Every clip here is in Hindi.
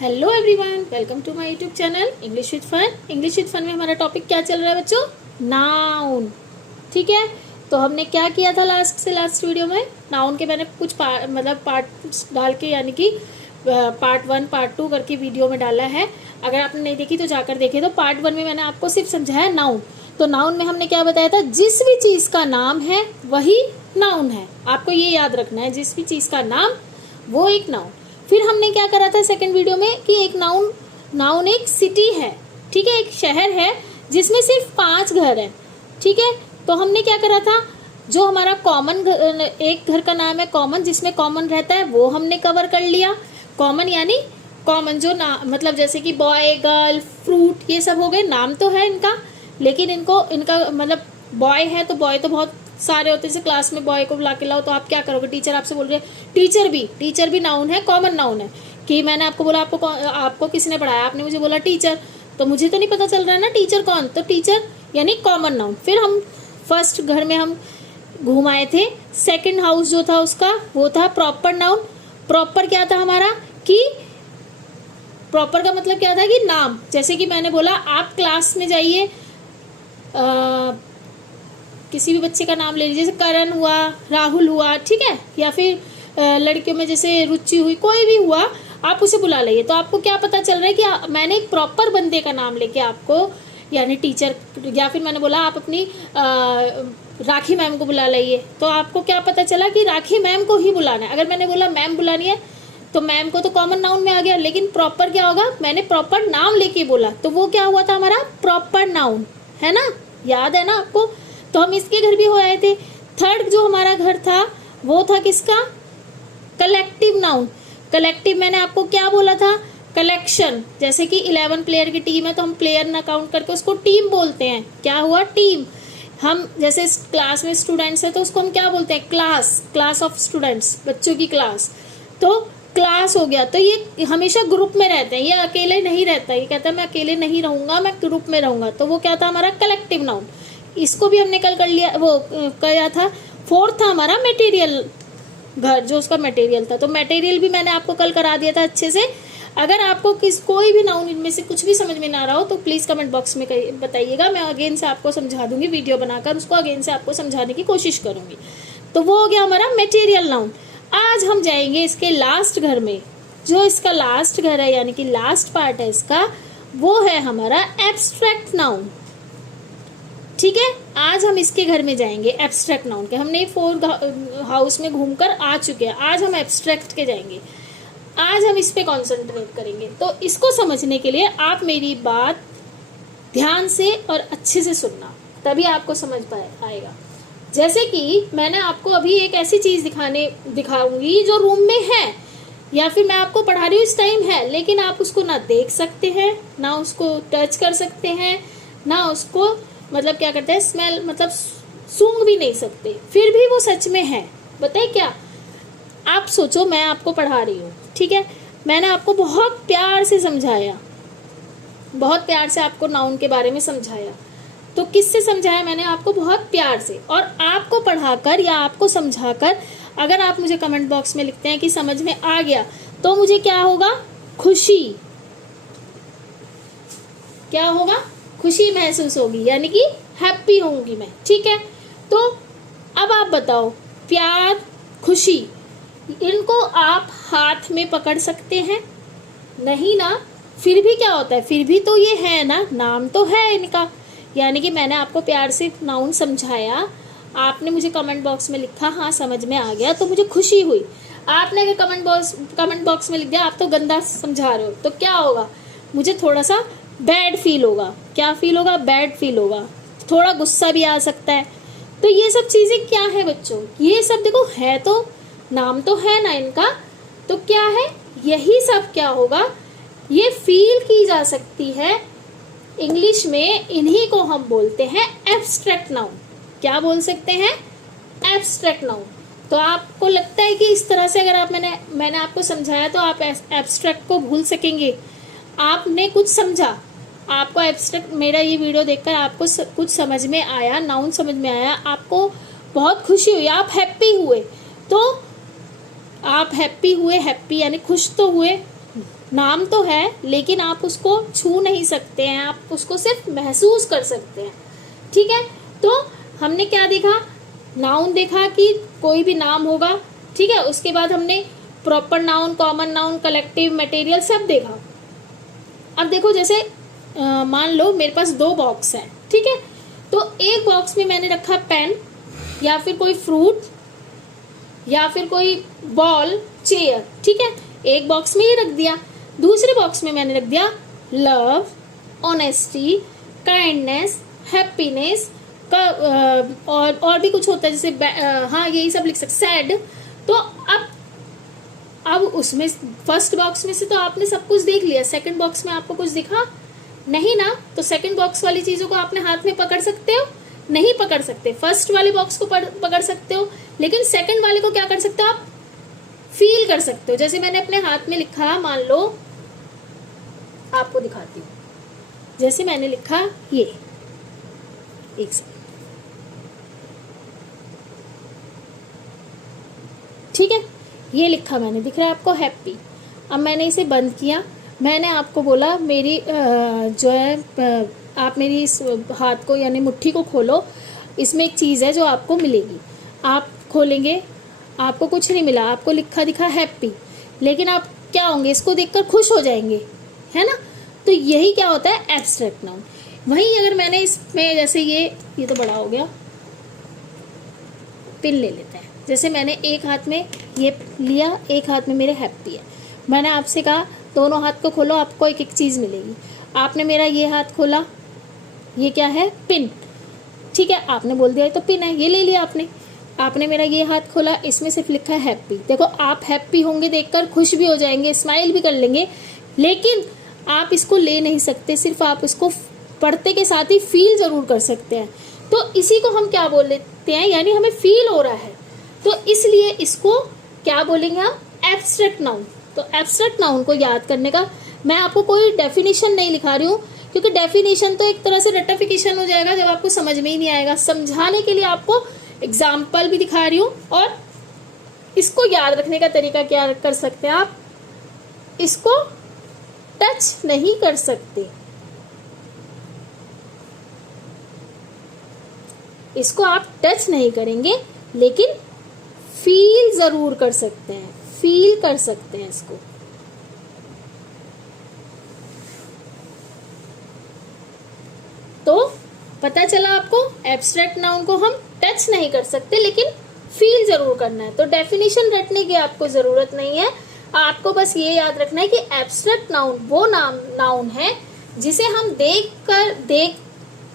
Hello everyone, welcome to my YouTube channel English with fun. English with fun में हमारा टॉपिक क्या चल रहा है बच्चों? नाउन। ठीक है, तो हमने क्या किया था लास्ट वीडियो में? नाउन के मैंने कुछ पार्ट डाल के, यानी कि पार्ट 1 पार्ट 2 करके वीडियो में डाला है। अगर आपने नहीं देखी तो जाकर देखे। तो पार्ट 1 में मैंने आपको सिर्फ समझाया नाउन। तो नाउन में हमने क्या बताया था? जिस भी चीज़ का नाम है वही नाउन है। आपको ये याद रखना है, जिस भी चीज़ का नाम वो एक नाउन। फिर हमने क्या करा था सेकंड वीडियो में कि एक नाउन एक सिटी है। ठीक है, एक शहर है जिसमें सिर्फ 5 घर हैं। ठीक है, तो हमने क्या करा था? जो हमारा कॉमन एक घर का नाम है कॉमन, जिसमें कॉमन रहता है, वो हमने कवर कर लिया। कॉमन यानी कॉमन जो मतलब जैसे कि बॉय, गर्ल, फ्रूट, ये सब हो गए। नाम तो है इनका, लेकिन इनका मतलब बॉय है तो बॉय तो बहुत सारे होते हैं। जैसे क्लास में बॉय को बुला के लाओ तो आप क्या करोगे? टीचर आपसे बोल रहे हैं। टीचर भी नाउन है, कॉमन नाउन है। कि मैंने आपको बोला आपको किसने पढ़ाया, आपने मुझे बोला टीचर, तो मुझे तो नहीं पता चल रहा है ना टीचर कौन, तो टीचर यानी कॉमन नाउन। फिर हम फर्स्ट घर में हम घूम आए थे। सेकंड हाउस जो था उसका वो था प्रॉपर नाउन। प्रॉपर क्या था हमारा? कि प्रॉपर का मतलब क्या था कि नाम। जैसे कि मैंने बोला आप क्लास में जाइए, किसी भी बच्चे का नाम ले लीजिए, जैसे करण हुआ, राहुल हुआ, ठीक है, या फिर लड़कियों में जैसे रुचि हुई, कोई भी हुआ, आप उसे बुला लाइए। तो आपको क्या पता चल रहा है कि मैंने एक प्रॉपर बंदे का नाम लेके आपको, यानी टीचर, या फिर मैंने बोला आप अपनी राखी मैम को बुला लाइए, तो आपको क्या पता चला कि राखी मैम को ही बुलाना है। अगर मैंने बोला मैम बुलानी है तो मैम को तो कॉमन नाउन में आ गया, लेकिन प्रॉपर क्या होगा? मैंने प्रॉपर नाम लेके बोला तो वो क्या हुआ था? हमारा प्रॉपर नाउन, है ना? याद है ना आपको? तो हम इसके घर भी हो आए थे। थर्ड जो हमारा घर था वो था किसका? Collective noun. कलेक्टिव मैंने आपको क्या बोला था? कलेक्शन। जैसे कि 11 प्लेयर की टीम है तो हम प्लेयर ना काउंट करके उसको टीम बोलते हैं। क्या हुआ? टीम। हम जैसे क्लास में स्टूडेंट्स है तो उसको हम क्या बोलते हैं? क्लास ऑफ स्टूडेंट्स, बच्चों की क्लास। तो क्लास हो गया। तो ये हमेशा ग्रुप में रहते हैं, ये अकेले नहीं रहता। ये कहता है मैं अकेले नहीं रहूंगा, मैं ग्रुप में रहूंगा। तो वो क्या था? हमारा कलेक्टिव नाउन। इसको भी हमने कल कर लिया, वो क्या था? फोर्थ था हमारा मटेरियल घर, जो उसका मटेरियल था। तो मटेरियल भी मैंने आपको कल करा दिया था अच्छे से। अगर आपको कोई भी नाउन इनमें से कुछ भी समझ में ना रहा हो तो प्लीज कमेंट बॉक्स में बताइएगा, मैं अगेन से आपको समझा दूंगी। वीडियो बनाकर उसको अगेन से आपको समझाने की कोशिश करूंगी। तो वो हो गया हमारा मटेरियल नाउन। आज हम जाएंगे इसके लास्ट घर में। जो इसका लास्ट घर है, यानी कि लास्ट पार्ट है इसका, वो है हमारा एब्स्ट्रैक्ट नाउन। ठीक है, आज हम इसके घर में जाएंगे एब्स्ट्रैक्ट नाउन के। हमने 4 हाउस में घूमकर आ चुके हैं, आज हम एब्स्ट्रैक्ट के जाएंगे। आज हम इस पे कॉन्सेंट्रेट करेंगे। तो इसको समझने के लिए आप मेरी बात ध्यान से और अच्छे से सुनना, तभी आपको समझ आएगा। जैसे कि मैंने आपको अभी एक ऐसी चीज दिखाऊंगी जो रूम में है, या फिर मैं आपको पढ़ा रही हूँ इस टाइम है, लेकिन आप उसको ना देख सकते हैं, ना उसको टच कर सकते हैं, ना उसको मतलब क्या करते हैं, स्मेल मतलब सूंघ भी नहीं सकते, फिर भी वो सच में है। बताइए क्या? आप सोचो मैं आपको पढ़ा रही हूँ, ठीक है, मैंने आपको बहुत प्यार से समझाया, बहुत प्यार से आपको नाउन के बारे में समझाया। तो किससे समझाया मैंने? आपको बहुत प्यार से। और आपको पढ़ाकर या आपको समझाकर अगर आप मुझे कमेंट बॉक्स में लिखते हैं कि समझ में आ गया, तो मुझे क्या होगा? खुशी। क्या होगा? खुशी महसूस होगी, यानी कि हैप्पी होंगी मैं। ठीक है, तो अब आप बताओ, प्यार, खुशी, इनको आप हाथ में पकड़ सकते हैं? नहीं ना। फिर भी क्या होता है? फिर भी तो ये है ना, नाम तो है इनका। यानी कि मैंने आपको प्यार से नाउन समझाया, आपने मुझे कमेंट बॉक्स में लिखा हाँ समझ में आ गया, तो मुझे खुशी हुई। आपने अगर कमेंट बॉक्स में लिख दिया आप तो गंदा समझा रहे हो, तो क्या होगा? मुझे थोड़ा सा बैड फील होगा। क्या फील होगा? बैड फील होगा। थोड़ा गुस्सा भी आ सकता है। तो ये सब चीजें क्या है बच्चों? ये सब देखो, है तो नाम तो है ना इनका, तो क्या है? यही सब क्या होगा? ये फील की जा सकती है। इंग्लिश में इन्हीं को हम बोलते हैं एब्स्ट्रैक्ट नाउन। क्या बोल सकते हैं? Abstract noun. तो आपको लगता है कि इस तरह से अगर आप मैंने आपको समझाया तो आप एब्स्ट्रैक्ट को भूल सकेंगे? आपने कुछ समझा, आपको एब्स्ट्रैक्ट, मेरा ये वीडियो देखकर आपको कुछ समझ में आया, नाउन समझ में आया, आपको बहुत खुशी हुई, आप हैप्पी हुए। तो आप हैप्पी हुए, हैप्पी यानी खुश तो हुए, नाम तो है लेकिन आप उसको छू नहीं सकते हैं, आप उसको सिर्फ महसूस कर सकते हैं। ठीक है, तो हमने क्या देखा, नाउन देखा कि कोई भी नाम होगा। ठीक है, उसके बाद हमने proper noun, common noun, collective, material सब देखा। अब देखो जैसे मान लो मेरे पास 2 बॉक्स हैं। ठीक है, तो एक बॉक्स में मैंने रखा पेन या फिर कोई फ्रूट या फिर कोई बॉल, चेयर। ठीक है, एक बॉक्स में ये रख दिया। दूसरे बॉक्स में मैंने रख दिया लव, ऑनेस्टी, काइंडनेस, हैप्पीनेस, और भी कुछ होता है जैसे हाँ यही सब लिख सकते, सैड। तो अब उसमें फर्स्ट बॉक्स में से तो आपने सब कुछ देख लिया, सेकंड बॉक्स में आपको कुछ दिखा नहीं ना, तो सेकंड बॉक्स वाली चीजों को आपने हाथ में पकड़ सकते हो? नहीं पकड़ सकते। फर्स्ट वाले बॉक्स को पकड़ सकते हो, लेकिन सेकंड वाले को क्या कर सकते हो आप? फील कर सकते हो। जैसे मैंने अपने हाथ में लिखा, मान लो आपको दिखाती हूँ, जैसे मैंने लिखा ये, एक सेकंड। ठीक है, ये लिखा मैंने, दिख रहा है आपको, हैप्पी। अब मैंने इसे बंद किया, मैंने आपको बोला मेरी जो है आप मेरी इस हाथ को यानी मुट्ठी को खोलो, इसमें एक चीज़ है जो आपको मिलेगी। आप खोलेंगे, आपको कुछ नहीं मिला, आपको लिखा दिखा हैप्पी, लेकिन आप क्या होंगे, इसको देखकर खुश हो जाएंगे, है ना? तो यही क्या होता है, एब्स्ट्रैक्ट नाउन। वहीं अगर मैंने इसमें जैसे ये तो बड़ा हो गया, पिन ले लेते हैं। जैसे मैंने एक हाथ में ये लिया, एक हाथ में मेरे हैप्पी है। मैंने आपसे कहा दोनों हाथ को खोलो, आपको एक एक चीज़ मिलेगी। आपने मेरा ये हाथ खोला, ये क्या है, पिन। ठीक है, आपने बोल दिया तो पिन है, ये ले लिया आपने। आपने मेरा ये हाथ खोला, इसमें सिर्फ लिखा है हैप्पी। देखो आप हैप्पी होंगे देखकर, खुश भी हो जाएंगे, स्माइल भी कर लेंगे, लेकिन आप इसको ले नहीं सकते, सिर्फ आप इसको पढ़ते के साथ ही फील जरूर कर सकते हैं। तो इसी को हम क्या बोल लेते हैं, यानी हमें फील हो रहा है, तो इसलिए इसको क्या बोलेंगे हम, एब्स्ट्रैक्ट नाउन। तो एब्स्ट्रैक्ट नाउन को याद करने का मैं आपको कोई डेफिनेशन नहीं लिखा रही हूँ, क्योंकि डेफिनेशन तो एक तरह से रटिफिकेशन हो जाएगा जब आपको समझ में ही नहीं आएगा। समझाने के लिए आपको एग्जाम्पल भी दिखा रही हूँ, और इसको याद रखने का तरीका क्या कर सकते हैं आप, इसको टच नहीं कर सकते, इसको आप टच नहीं करेंगे, लेकिन फील जरूर कर सकते हैं, फील कर सकते हैं इसको। तो पता चला आपको, एब्स्ट्रैक्ट नाउन को हम टच नहीं कर सकते, लेकिन फील जरूर करना है। तो डेफिनेशन रटने की आपको जरूरत नहीं है, आपको बस ये याद रखना है कि एब्स्ट्रैक्ट नाउन वो नाउन है जिसे हम देख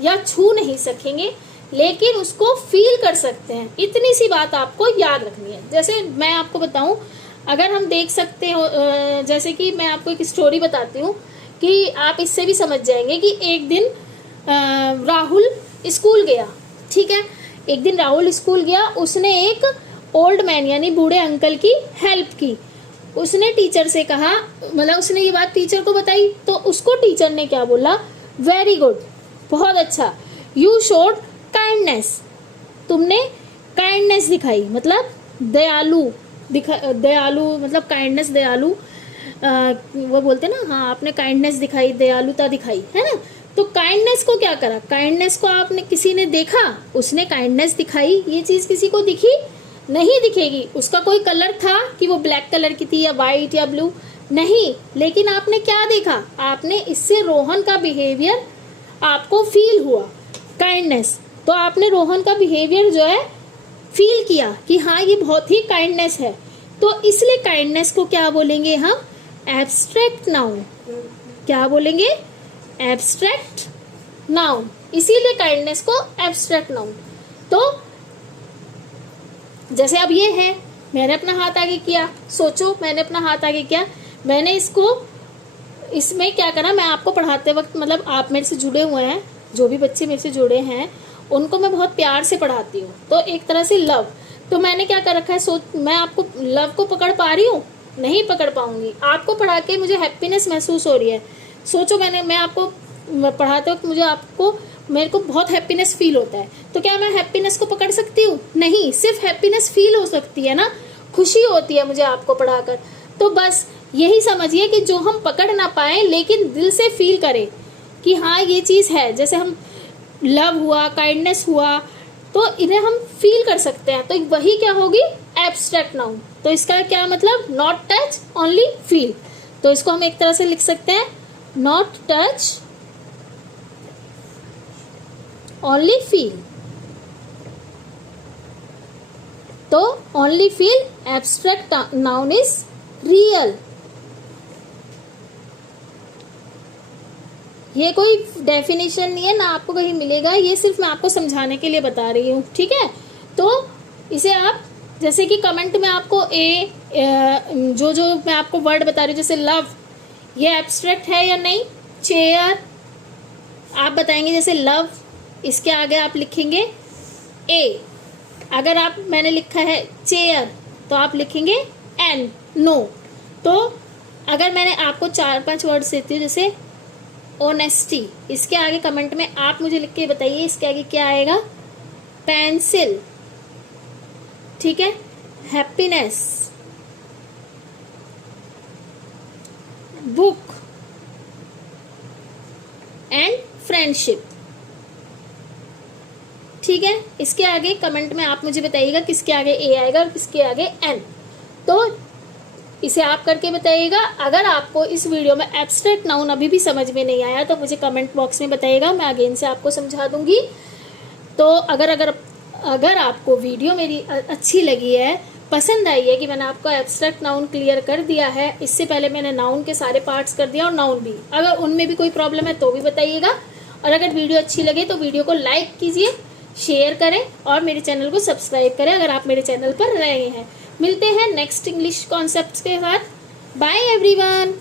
या छू नहीं सकेंगे, लेकिन उसको फील कर सकते हैं। इतनी सी बात आपको याद रखनी है। जैसे मैं आपको बताऊं, अगर हम देख सकते हो, जैसे कि मैं आपको एक स्टोरी बताती हूँ कि आप इससे भी समझ जाएंगे कि एक दिन राहुल स्कूल गया। ठीक है, एक दिन राहुल स्कूल गया, उसने एक ओल्ड मैन यानी बूढ़े अंकल की हेल्प की। उसने टीचर से कहा, मतलब उसने ये बात टीचर को बताई, तो उसको टीचर ने क्या बोला, वेरी गुड, बहुत अच्छा, यू शोड काइंडनेस, तुमने काइंडनेस दिखाई, मतलब दयालु दयालु मतलब काइंडनेस, दयालु वो बोलते ना, हाँ आपने काइंडनेस दिखाई, दयालुता दिखाई, है ना? तो काइंडनेस को क्या करा, काइंडनेस को आपने किसी ने देखा, उसने काइंडनेस दिखाई, ये चीज किसी को दिखी नहीं, दिखेगी। उसका कोई कलर था कि वो ब्लैक कलर की थी या वाइट या ब्लू, नहीं, लेकिन आपने क्या देखा, आपने इससे रोहन का बिहेवियर आपको फील हुआ, काइंडनेस। तो आपने रोहन का बिहेवियर जो है फील किया कि हाँ ये बहुत ही काइंडनेस है, तो इसलिए काइंडनेस को क्या बोलेंगे हम, एब्स्ट्रैक्ट नाउन। क्या बोलेंगे, एब्स्ट्रैक्ट नाउन, इसीलिए काइंडनेस को एब्स्ट्रैक्ट नाउन। तो जैसे अब ये है, मैंने अपना हाथ आगे किया, सोचो मैंने अपना हाथ आगे किया, मैंने इसको, इसमें क्या करा, मैं आपको पढ़ाते वक्त, मतलब आप मेरे से जुड़े हुए हैं, जो भी बच्चे मेरे से जुड़े हैं उनको मैं बहुत प्यार से पढ़ाती हूँ, तो एक तरह से लव। तो मैंने क्या कर रखा है, मैं आपको लव को पकड़ पा रही हूँ, नहीं पकड़ पाऊंगी। आपको पढ़ा के मुझे हैप्पीनेस महसूस हो रही है, सोचो मैं आपको पढ़ाते वक्त मेरे को बहुत हैप्पीनेस फील होता है, तो क्या मैं हैप्पीनेस को पकड़ सकती हूँ, नहीं, सिर्फ हैप्पीनेस फील हो सकती है ना, खुशी होती है मुझे आपको पढ़ाकर। तो बस यही समझिए कि जो हम पकड़ ना पाए लेकिन दिल से फील करें कि हाँ ये चीज़ है, जैसे हम लव हुआ, काइंडनेस हुआ, तो इन्हें हम फील कर सकते हैं, तो वही क्या होगी, एब्स्ट्रैक्ट नाउन। तो इसका क्या मतलब, नॉट टच ओनली फील। तो इसको हम एक तरह से लिख सकते हैं, नॉट टच ओनली फील। तो only feel abstract noun is real. ये कोई डेफिनेशन नहीं है, ना आपको कहीं मिलेगा, ये सिर्फ मैं आपको समझाने के लिए बता रही हूँ, ठीक है। तो इसे आप जैसे कि कमेंट में आपको जो मैं आपको वर्ड बता रही हूँ, जैसे लव, ये एब्स्ट्रैक्ट है या नहीं। चेयर आप बताएंगे, जैसे लव, इसके आगे आप लिखेंगे ए। अगर मैंने लिखा है चेयर तो आप लिखेंगे एन, नो। तो अगर मैंने आपको 4-5 वर्ड्स देती हूँ, जैसे ऑनेस्टी, इसके आगे कमेंट में आप मुझे लिख के बताइए इसके आगे क्या आएगा, पेंसिल, ठीक है, हैप्पीनेस, बुक एंड फ्रेंडशिप, ठीक है। इसके आगे कमेंट में आप मुझे बताइएगा किसके आगे ए आएगा और किसके आगे एन। तो इसे आप करके बताइएगा। अगर आपको इस वीडियो में एब्स्ट्रैक्ट नाउन अभी भी समझ में नहीं आया तो मुझे कमेंट बॉक्स में बताइएगा, मैं अगेन से आपको समझा दूंगी। तो अगर आपको वीडियो मेरी अच्छी लगी है, पसंद आई है कि मैंने आपको एब्स्ट्रैक्ट नाउन क्लियर कर दिया है, इससे पहले मैंने नाउन के सारे पार्ट्स कर दिया और नाउन भी, अगर उनमें भी कोई प्रॉब्लम है तो भी बताइएगा। और अगर वीडियो अच्छी लगे तो वीडियो को लाइक कीजिए, शेयर करें और मेरे चैनल को सब्सक्राइब करें अगर आप मेरे चैनल पर रहे हैं। मिलते हैं नेक्स्ट इंग्लिश कॉन्सेप्ट्स के बाद। Bye everyone.